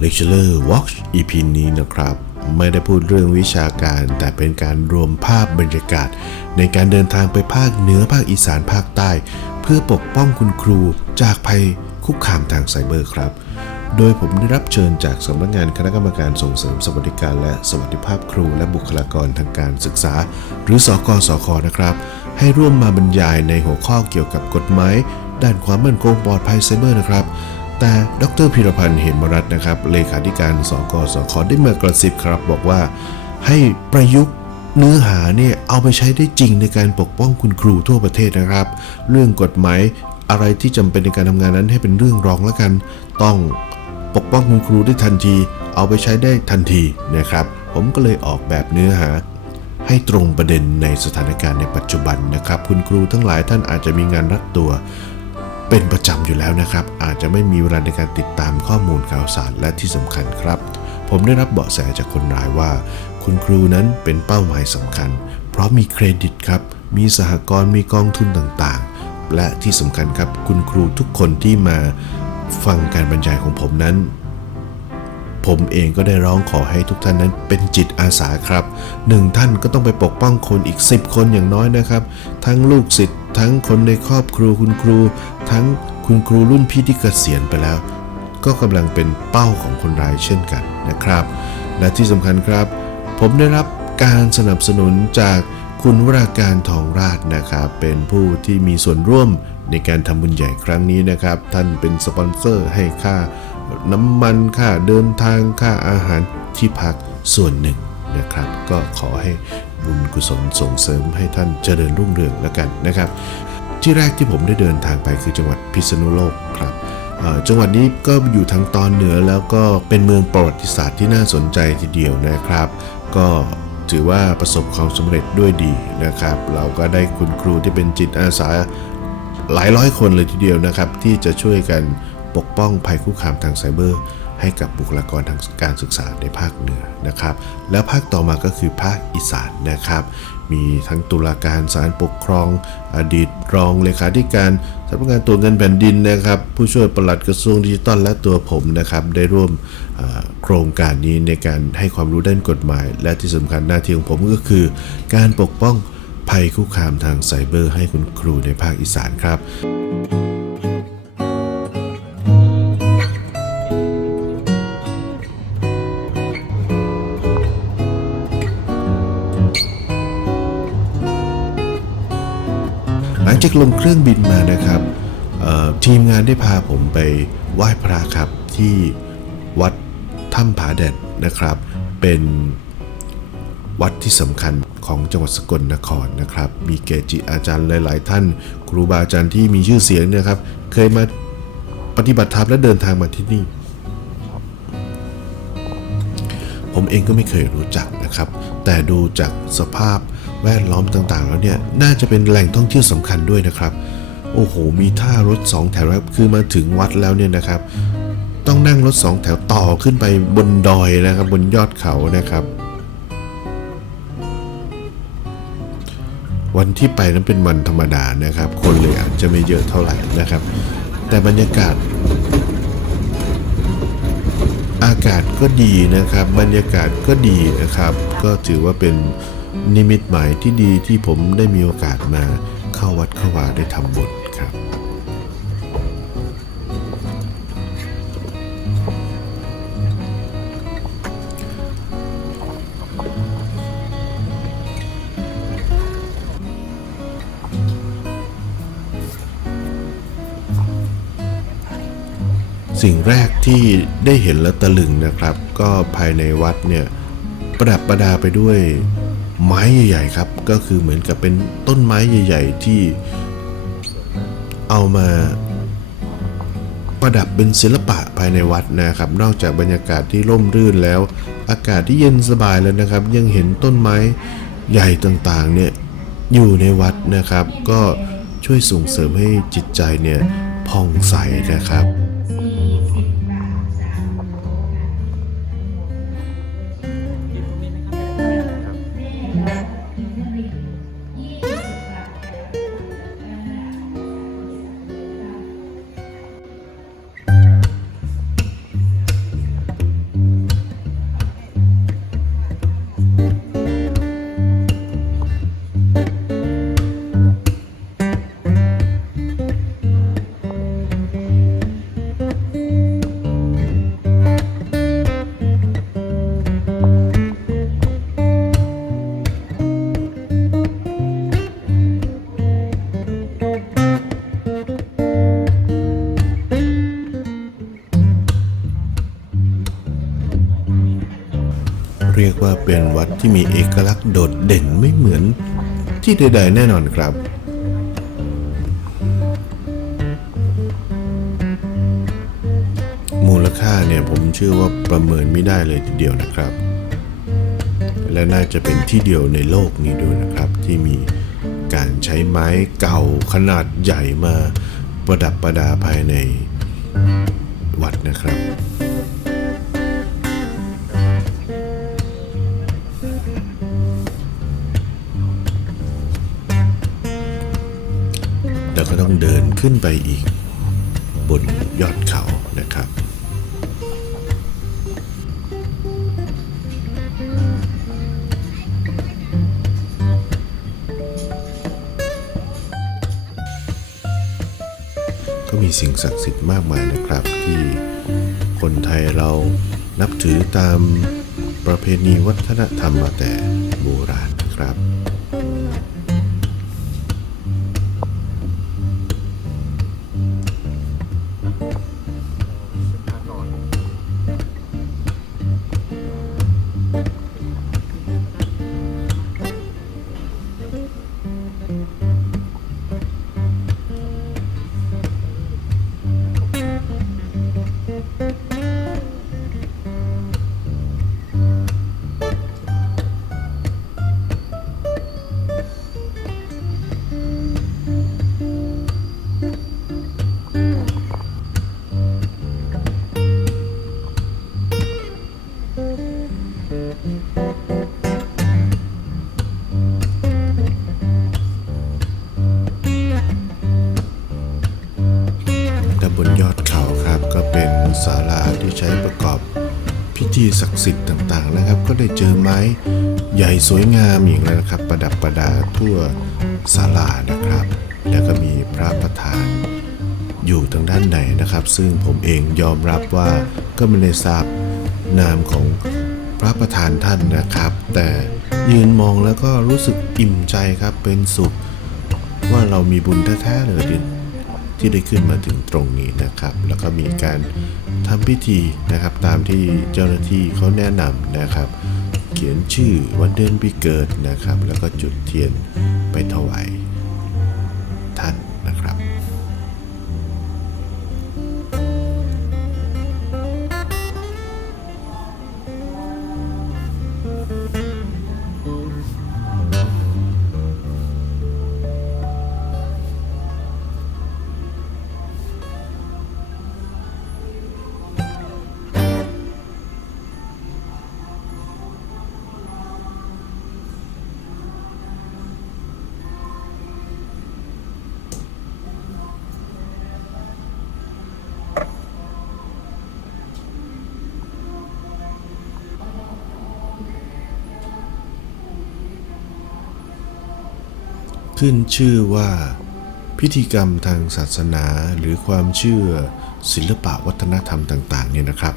Lecturer Watch EP นี้นะครับ ไม่ได้พูดเรื่องวิชาการ แต่เป็นการรวมภาพบรรยากาศ ในการเดินทางไปภาคเหนือภาคอีสานภาคใต้ เพื่อปกป้องคุณครูจากภัยคุกคามทางไซเบอร์ครับ โดยผมได้รับเชิญจากสำนักงานคณะกรรมการส่งเสริมสวัสดิการ และสวัสดิภาพครูและบุคลากรทางการศึกษา หรือสกสคนะครับ ให้ร่วมมาบรรยายในหัวข้อเกี่ยวกับกฎหมายด้านความมั่นคงปลอดภัยไซเบอร์นะครับ แต่ดรพิรพันธ์เหมรัตน์นะครับ เลขาธิการสกสคได้มากระซิบครับ บอกว่าให้ประยุกต์เนื้อหาเนี่ยเอาไปใช้ได้จริงในการปกป้องคุณครูทั่วประเทศนะครับ เรื่องกฎหมายอะไรที่จำเป็นในการทำงานนั้นให้เป็นเรื่องรองแล้วกัน ต้องปกป้องคุณครูได้ทันที เอาไปใช้ได้ทันทีนะครับ ผมก็เลยออกแบบเนื้อหาให้ตรงประเด็นในสถานการณ์ในปัจจุบันนะครับ คุณครูทั้งหลายท่านอาจจะมีงานรัดตัว เป็นประจำอยู่แล้วนะครับ อาจจะไม่มีเวลาในการติดตามข้อมูลข่าวสารและที่สำคัญครับ ผมได้รับเบาะแสจากคนร้ายว่า คุณครูนั้นเป็นเป้าหมายสำคัญ เพราะมีเครดิตครับ มีสหกรณ์มีกองทุนต่างๆ และที่สำคัญครับคุณครูทุกคนที่มาฟังการบรรยายของผมนั้น ผมเองก็ได้ร้องขอให้ทุกท่านนั้นเป็นจิตอาสาครับหนึ่งท่านก็ต้องไปปกป้องคนอีก 10 คนอย่างน้อยนะครับ ทั้งลูกศิษย์ทั้งคนในครอบครัวคุณครู ทั้งคุณครูรุ่นพี่ที่เกษียณไปแล้ว ก็กำลังเป็นเป้าของคนร้ายเช่นกันนะครับ และที่สำคัญครับ ผมได้รับการสนับสนุนจากคุณวราการทองราชนะครับ เป็นผู้ที่มีส่วนร่วมในการทำบุญใหญ่ครั้งนี้นะครับ ท่านเป็นสปอนเซอร์ให้ค่า น้ำมันค่าเดินทางค่าอาหารที่พักส่วนหนึ่งนะครับ ก็ขอให้บุญกุศลส่งเสริมให้ท่านเจริญรุ่งเรืองแล้วกันนะครับ ที่แรกที่ผมได้เดินทางไปคือจังหวัดพิษณุโลกครับจังหวัดนี้ก็อยู่ทางตอนเหนือแล้วก็เป็นเมืองประวัติศาสตร์ที่น่าสนใจทีเดียวนะครับ ก็ถือว่าประสบความสำเร็จด้วยดีนะครับ เราก็ได้คุณครูที่เป็นจิตอาสาหลายร้อยคนเลยทีเดียวนะครับ ที่จะช่วยกัน ปกป้องภัยคุกคามทางไซเบอร์ ให้กับบุคลากรทางการศึกษาในภาคเหนือนะครับ แล้วภาคต่อมาก็คือภาคอีสานนะครับ มีทั้งตุลาการศาลปกครอง อดีตรองเลขาธิการสำนักงานตรวจเงินแผ่นดินนะครับ ผู้ช่วยปลัดกระทรวงดิจิทัลและตัวผมนะครับได้ร่วมโครงการนี้ในการให้ความรู้ด้านกฎหมาย และที่สำคัญหน้าที่ของผมก็คือ การปกป้องภัยคุกคามทางไซเบอร์ให้คุณครูในภาคอีสานครับ จากลงเครื่องบินมานะครับทีมงานได้พาผมไปไหว้พระครับที่วัดถ้ำผาแดดนะครับ เป็นวัดที่สำคัญของจังหวัดสกลนครนะครับ มีเกจิอาจารย์หลาย ๆ ท่าน ครูบาอาจารย์ที่มีชื่อเสียงเนะครับ เคยมาปฏิบัติธรรมและเดินทางมาที่นี่ ผมเองก็ไม่เคยรู้จักนะครับ แต่ดูจากสภาพ แวดล้อมต่างๆ แล้วเนี่ยน่าจะเป็นแหล่งท่องเที่ยวสำคัญด้วยนะครับ โอ้โห มีท่ารถสองแถวครับคือมาถึงวัดแล้วเนี่ยนะครับ ต้องนั่งรถสองแถวต่อขึ้นไปบนดอยนะครับ บนยอดเขานะครับวันที่ไปนั้นเป็นวันธรรมดานะครับ คนเลยอาจจะไม่เยอะเท่าไหร่นะครับ แต่บรรยากาศ อากาศก็ดีนะครับ บรรยากาศก็ดีนะครับ ก็ถือว่าเป็น นิมิตหมายที่ดีที่ผมได้มีโอกาสมาเข้าวัดเข้าวาได้ทำบุญครับสิ่งแรกที่ได้เห็นและตะลึงนะครับ ก็ภายในวัดเนี่ยประดับประดาไปด้วย ไม้ใหญ่ๆครับ ก็คือเหมือนกับเป็นต้นไม้ใหญ่ ๆ ที่เอามาประดับเป็นศิลปะภายในวัดนะครับ นอกจากบรรยากาศที่ร่มรื่นแล้ว อากาศที่เย็นสบายแล้วนะครับ ยังเห็นต้นไม้ใหญ่ต่างๆเนี่ยอยู่ในวัดนะครับ ก็ช่วยส่งเสริมให้จิตใจเนี่ยผ่องใสนะครับ เป็นวัดที่มีเอกลักษณ์โดดเด่นไม่เหมือนที่ใดๆแน่นอนครับมูลค่าเนี่ยผมเชื่อว่าประเมินไม่ได้เลยทีเดียวนะครับ และน่าจะเป็นที่เดียวในโลกนี้ด้วยนะครับ ที่มีการใช้ไม้เก่าขนาดใหญ่มาประดับประดาภายในวัดนะครับ ต้องเดินขึ้นไปอีก บนยอดเขานะครับ ก็มีสิ่งศักดิ์สิทธิ์มากมายนะครับ ที่คนไทยเรานับถือตามประเพณีวัฒนธรรมมาแต่โบราณนะครับ พิธีศักดิ์สิทธิ์ต่างๆนะครับ ก็ได้เจอไม้ใหญ่สวยงามอย่างนั้นนะครับ ประดับประดาทั่วศาลานะครับ แล้วก็มีพระประธาน อยู่ทางด้านในนะครับ ซึ่งผมเองยอมรับว่าก็ไม่ได้ทราบนามของพระประธานท่านนะครับ แต่ยืนมองแล้วก็รู้สึกอิ่มใจครับเป็นสุข ว่าเรามีบุญแท้ๆเลยที่ได้ขึ้นมาถึงตรงนี้นะครับ แล้วก็มีการ ทำพิธีนะครับตามที่เจ้าหน้าที่เขาแนะนำนะครับ เขียนชื่อวันเดือนปีเกิดนะครับ แล้วก็จุดเทียนไปถวายท่านนะครับ ขึ้นชื่อว่า พิธีกรรมทางศาสนาหรือความเชื่อศิลปะวัฒนธรรมต่าง ๆ เนี่ยนะครับ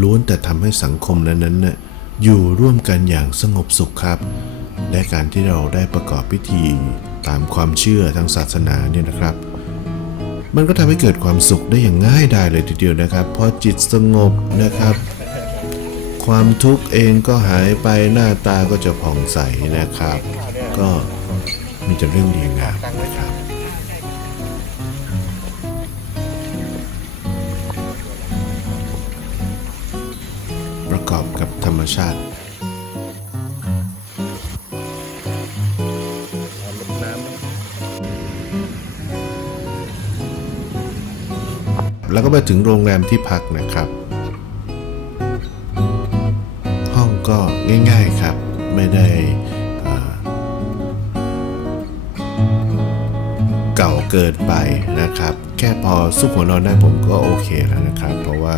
ล้วนแต่ทำให้สังคมนั้นๆน่ะอยู่ร่วมกันอย่างสงบสุขครับ และการที่เราได้ประกอบพิธีตามความเชื่อทางศาสนาเนี่ยนะครับ มันก็ทำให้เกิดความสุขได้อย่างง่ายดายเลยทีเดียวนะครับพอจิตสงบนะครับ ความทุกข์เองก็หายไปหน้าตาก็จะผ่องใสนะครับ ก็ มีแต่เรื่องดีงามนะครับประกอบกับธรรมชาติแล้วก็มาถึงโรงแรมที่พักนะครับ ห้องก็ง่ายๆครับ ไม่ได้ เก่าเกินไปนะครับ แค่พอซุกหัวนอนได้ผมก็โอเคแล้วนะครับ เพราะว่า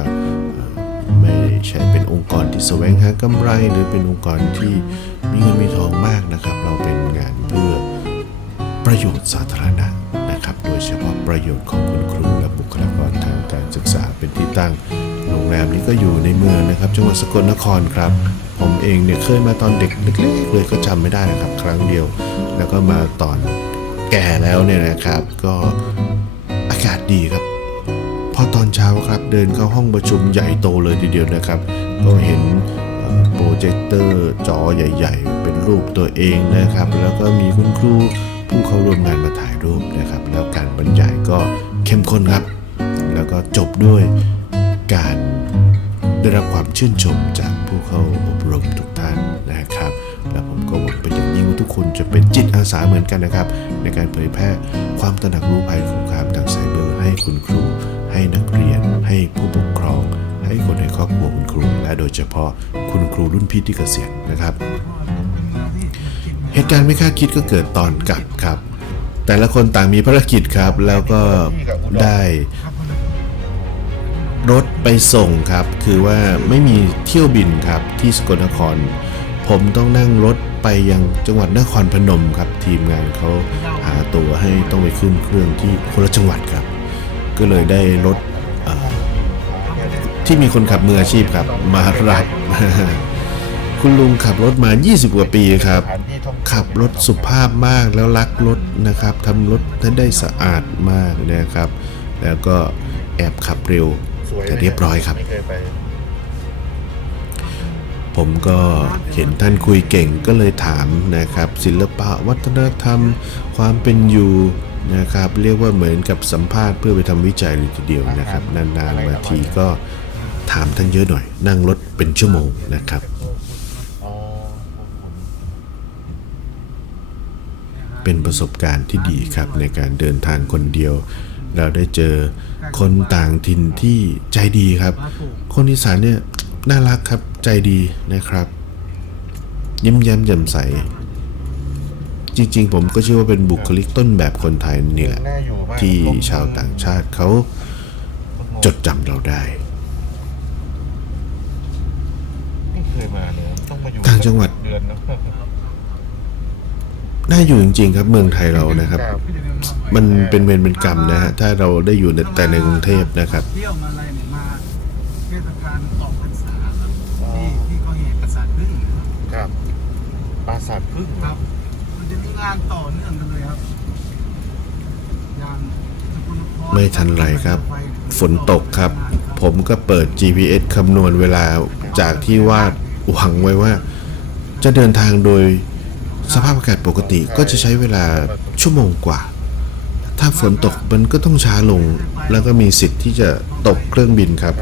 ไม่ใช่เป็นองค์กรที่แสวงหากำไร หรือเป็นองค์กรที่มีเงินมีทองมากนะครับ เราเป็นงานเพื่อประโยชน์สาธารณะนะครับ โดยเฉพาะประโยชน์ของคุณครูและบุคลากรทางการศึกษาเป็นที่ตั้งโรงแรมนี้ก็อยู่ในเมืองนะครับ จังหวัดสกลนครครับ ผมเองเนี่ยเคยมาตอนเด็กเล็กๆเลยก็จำไม่ได้นะครับ ครั้งเดียว แล้วก็มาตอน แก่แล้วเนี่ยนะครับ ก็อากาศดีครับ พอตอนเช้าครับเดินเข้าห้องประชุมใหญ่โตเลยทีเดียวนะครับ ก็เห็นโปรเจคเตอร์จอใหญ่ ๆ เป็นรูปตัวเองนะครับ แล้วก็มีคุณครูผู้เข้าร่วมงานมาถ่ายรูปนะครับ แล้วการบรรยายก็เข้มข้นครับ แล้วก็จบด้วยการได้รับความชื่นชมจากผู้เข้า คนจะเป็นจิตอาสาเหมือนกันนะครับ ในการเผยแพร่ความตระหนักรู้ภัยคุกคามทางไซเบอร์ ให้คุณครู ให้นักเรียน ให้ผู้ปกครอง ให้คนในครอบครัวคุณครู และโดยเฉพาะคุณครูรุ่นพี่ที่เกษียณนะครับ เหตุการณ์ไม่คาดคิดก็เกิดตอนกลับครับ แต่ละคนต่างมีภารกิจครับ แล้วก็ได้รถไปส่งครับ คือว่าไม่มีเที่ยวบินครับที่สกลนคร ผมต้องนั่งรถ ไปยังจังหวัดนครพนมครับ ทีมงานเขาหาตั๋วให้ต้องไปขึ้นเครื่องที่คนละจังหวัดครับ ก็เลยได้รถที่มีคนขับมืออาชีพครับ มารับคุณลุงขับรถมา 20 กว่าปีครับ ขับรถสุภาพมากแล้วรักรถนะครับทำรถท่านได้สะอาดมากนะครับ แล้วก็แอบขับเร็วแต่เรียบร้อยครับไม่เคยไป ผมก็เห็นท่านคุยเก่งก็เลยถามนะครับ ศิลปะวัฒนธรรม ความเป็นอยู่นะครับ เรียกว่าเหมือนกับสัมภาษณ์เพื่อไปทำวิจัยเลยทีเดียวนะครับ นานๆมาทีก็ถามท่านเยอะหน่อย นั่งรถเป็นชั่วโมงนะครับเป็นประสบการณ์ที่ดีครับในการเดินทางคนเดียว เราได้เจอคนต่างถิ่นที่ใจดีครับ คนอีสานเนี่ยน่ารักครับ ใจดีนะครับ ยิ้มแย้มแจ่มใส จริงๆ ผมก็เชื่อว่าเป็นบุคลิกต้นแบบคนไทยนี่แหละน่าอยู่มากที่ชาวต่างชาติเขาจดจำเราได้ไม่เคยมาเลยต้องมาอยู่ต่างจังหวัดเดือนนะน่าอยู่จริง ๆ ครับเมืองไทยเรานะครับครับ มันเป็นเวรเป็นกรรมนะฮะถ้าเราได้อยู่ในแต่ในกรุงเทพนะครับ ปราสาทพึ่งครับ มันจะมีงานต่อเนื่องกันเลยครับอย่างสกลนครไม่ทันไรครับ ฝนตกครับ ผมก็เปิด GPS คำนวณเวลาจากที่วาดหวังไว้ว่า จะเดินทางโดยสภาพอากาศปกติก็จะใช้เวลาชั่วโมงกว่า ถ้าฝนตกมันก็ต้องช้าลง แล้วก็มีสิทธิ์ที่จะตกเครื่องบินครับ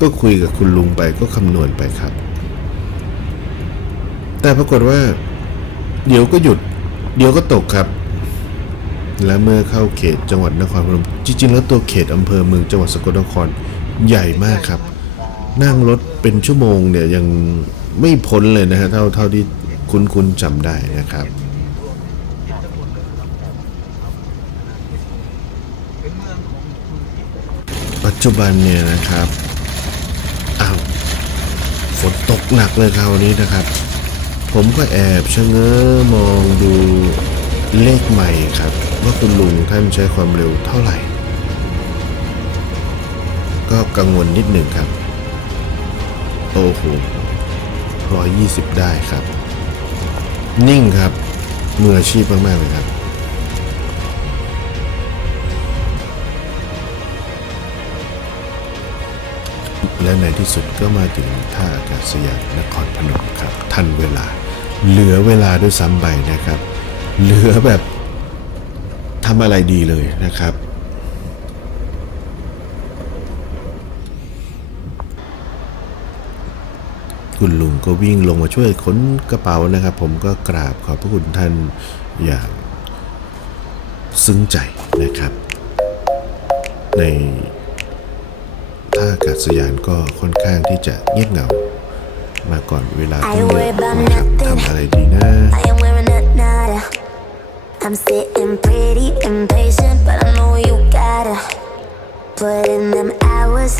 ก็คุยกับคุณลุงไปก็คำนวณไปครับ แต่ปรากฏว่า เดี๋ยวก็หยุด เดี๋ยวก็ตกครับ และเมื่อเข้าเขตจังหวัดนครพนมจริงๆแล้วตัวเขตอำเภอเมืองจังหวัดสกลนครใหญ่มากครับ นั่งรถเป็นชั่วโมงเนี่ยยังไม่พ้นเลยนะฮะเท่าเท่าที่คุณคุณจำได้นะครับปัจจุบันเนี่ยนะครับ อ้าว ฝนตกหนักเลยคราวนี้นะครับ ผมก็แอบชะเง้อมองดูเลขใหม่ครับ ว่าคุณลุงท่านใช้ความเร็วเท่าไหร่ ก็กังวลนิดหนึ่งครับ โอ้โหร้อยยี่สิบได้ครับ นิ่งครับมืออาชีพมาก ๆ เลยครับ และในที่สุดก็มาถึงท่าอากาศยานนครพนมครับ ทันเวลา เหลือเวลาด้วยซ้ำไปนะครับ เหลือแบบทำอะไรดีเลยนะครับคุณลุงก็วิ่งลงมาช่วยค้นกระเป๋านะครับ ผมก็กราบขอบพระคุณท่านอย่างซึ้งใจนะครับ ใน ท่าอากาศยานก็ค่อนข้างที่จะเงียบเหงา มาก่อนเวลาที่เยอะนะครับทำอะไรดีนะ I am wearing a nada. I'm sitting pretty impatient, but I know you gotta put in them hours.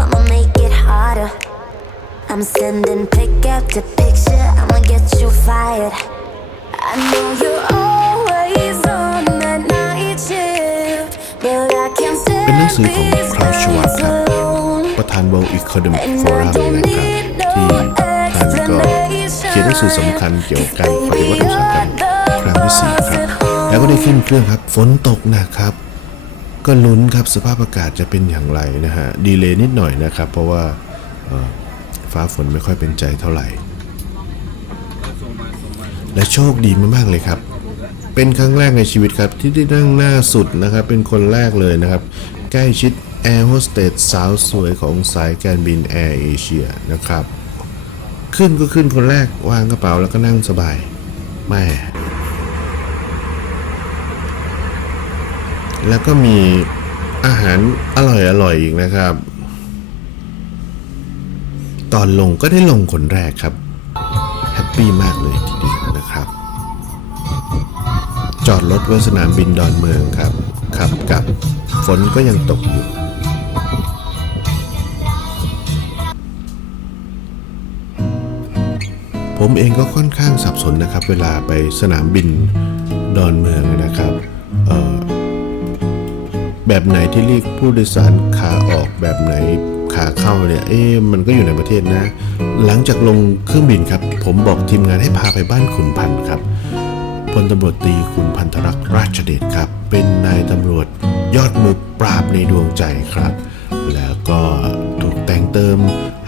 I'ma make it harder. I'm sending pick after picture. I'ma get you fired. I know you're always on that night shift, but I can't เป็นหนัง stand สือของ these คลาวชวัต nights ครับาน World Economic And Forum I don't นะครับ need ที่ no ท่านก็เขียนหนังสือสำคัญเกี่ยวกับการปฏิวัติอุตสาหกรรมครั้งที่สี่ครับ แล้วก็ได้ขึ้นเครื่องครับ ฝนตกหนักครับ ก็ลุ้นครับสภาพอากาศจะเป็นอย่างไรนะฮะ ดีเลย์นิดหน่อยนะครับ เพราะว่าเอ่อฝฟ้าฝนไม่ค่อยเป็นใจเท่าไหร่ส่งมาส่งมาและโชคดีมากๆเลยครับเป็นครั้งแรกในชีวิตครับที่ได้นั่งหน้าสุดนะครับ เป็นคนแรกเลยนะครับ ใกล้ชิด แอร์โฮสเตสสาวสวยของสายการบินแอร์เอเชียนะครับ ขึ้นก็ขึ้นคนแรกวางกระเป๋าแล้วก็นั่งสบายแม่แล้วก็มีอาหารอร่อยๆอีกนะครับ ตอนลงก็ได้ลงคนแรกครับ แฮปปี้มากเลยทีเดียวนะครับ จอดรถไว้สนามบินดอนเมืองครับ ขับกลับฝนก็ยังตกอยู่ ผมเองก็ค่อนข้างสับสนนะครับ เวลาไปสนามบินดอนเมืองนะครับแบบไหนที่เรียกผู้โดยสารขาออกแบบไหนขาเข้าเนี่ยเอ๊ะมันก็อยู่ในประเทศนะ หลังจากลงเครื่องบินครับ ผมบอกทีมงานให้พาไปบ้านขุนพันธ์ครับพลตำรวจตีขุนพันธรักษ์ราชเดชครับ เป็นนายตำรวจยอดมือปราบในดวงใจครับ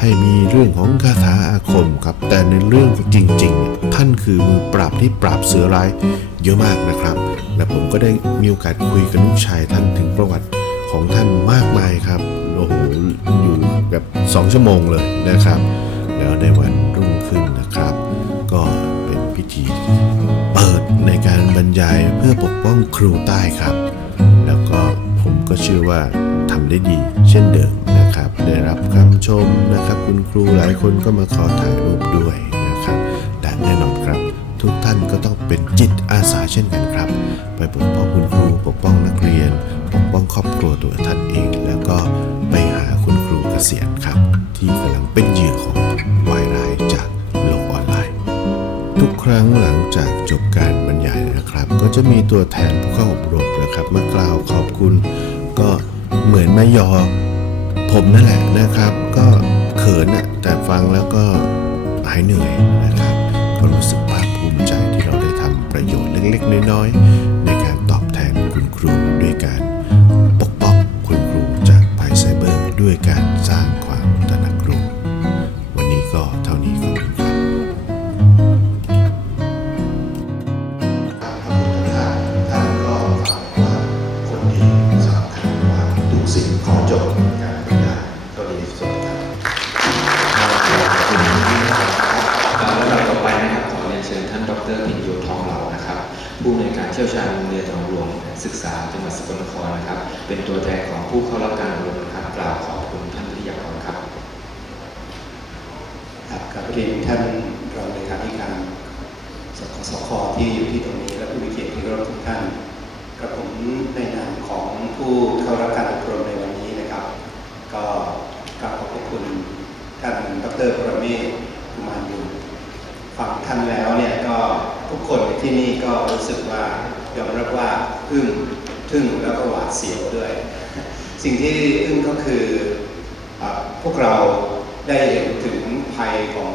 ให้มีเรื่องของคาถาอาคมครับ แต่ในเรื่องจริง ๆ ท่านคือมือปราบที่ปราบเสือร้ายเยอะมากนะครับ และผมก็ได้มีโอกาสคุยกับลูกชายท่านถึงประวัติของท่านมากมายครับโอ้โหอยู่แบบสองชั่วโมงเลยนะครับ แล้วในวันรุ่งขึ้นนะครับ ก็เป็นพิธีเปิดในการบรรยายเพื่อปกป้องครูใต้ครับ แล้วก็ผมก็เชื่อว่าทำได้ดีเช่นเดิม ได้รับคำชมนะครับ คุณครูหลายคนก็มาขอถ่ายรูปด้วยนะครับและแน่นอนครับ ทุกท่านก็ต้องเป็นจิตอาสาเช่นกันครับ ไปปกป้องคุณครูปกป้องนักเรียน ปกป้องครอบครัวตัวท่านเอง แล้วก็ไปหาคุณครูเกษียณครับ ที่กำลังเป็นเหยื่อของวายร้ายจากโลกออนไลน์ ทุกครั้งหลังจากจบการบรรยายนะครับ ก็จะมีตัวแทนผู้เข้าอบรมนะครับมากล่าวขอบคุณก็เหมือนไม่ยอ ผมนั่นแหละนะครับ ก็เขินอะแต่ฟังแล้วก็หายเหนื่อยนะครับ ก็รู้สึกภาคภูมิใจที่เราได้ทำประโยชน์เล็กๆ น้อยๆ ในการตอบแทนคุณครูด้วยการ สคที่อยู่ที่ตรงนี้และผู้มีเกียรติที่เคารพทุกท่านกับผมในนามของผู้เข้ารับการอบรมในวันนี้นะครับ ก็กราบขอบพระคุณท่านดรปรเมศกุมารยุฟังท่านแล้วเนี่ยก็ทุกคนที่นี่ก็รู้สึกว่ายอมรับว่าอึ้งทึ่งแล้วก็หวาดเสียวด้วย สิ่งที่อึ้งก็คืออพวกเราได้เห็นถึงภัยของ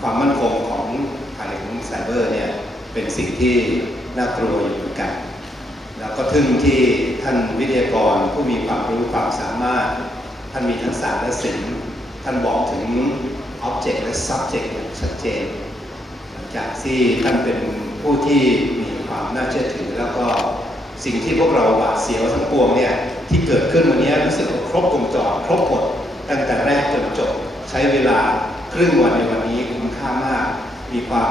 ความมั่นคงของ ไซเบอร์เนี่ยเป็นสิ่งที่น่ากลัวอยู่เหมือนกัน แล้วก็ทึ่งที่ท่านวิทยากรผู้มีความรู้ความสามารถ ท่านมีทักษะและศิลป์ท่านบอกถึง Object และ Subject อย่างชัดเจน จากที่ท่านเป็นผู้ที่มีความน่าเชื่อถือ แล้วก็สิ่งที่พวกเราหวาดเสียวทั้งปวงเนี่ยที่เกิดขึ้นวันนี้รู้สึกครบวงจรครบหมดตั้งแต่แรกจนจบใช้เวลาครึ่งวันในวันนี้คุ้มค่ามาก มีความ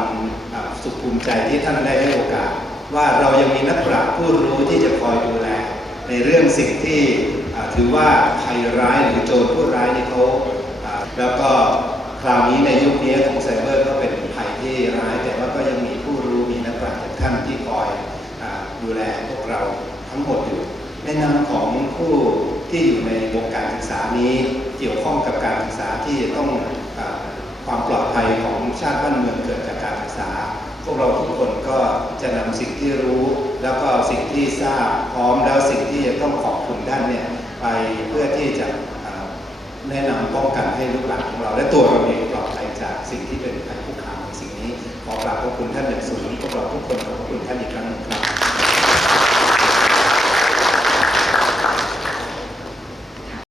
สุขภูมิใจที่ท่านได้ให้โอกาส ว่าเรายังมีนักปราชญ์ผู้รู้ที่จะคอยดูแล ในเรื่องสิ่งที่ถือว่าภัยร้ายหรือโจรผู้ร้ายนี่เขาแล้วก็คราวนี้ในยุคนี้ของไซเบอร์ก็เป็นภัยที่ร้าย แต่ว่าก็ยังมีผู้รู้มีนักปราชญ์จาท่านที่คอยอดูแลพวกเราทั้งหมดอยู่ในนามของผู้ที่อยู่ในวงการศึกษานี้เกี่ยวข้องกับการศึกษาที่ต้องอความปลอดภัยของชาติบ้านเมืองเกิดจากการศึกษา วกเราทุกคนก็จะนำสิ่งที่รู้ แล้วก็สิ่งที่ทราบพร้อมแล้วสิ่งที่จะต้องขอบคุณท่านเนี่ยไปเพื่อที่จะแนะนำป้องกันให้ลูกหลานของเรา และตัวเราเองปลอดภัยจากสิ่งที่เป็นภัยคุกคามในสิ่งนี้ขอกราบขอบคุณท่านอย่างสูงพวกเราทุกคนขอบคุณท่านอีกครั้ง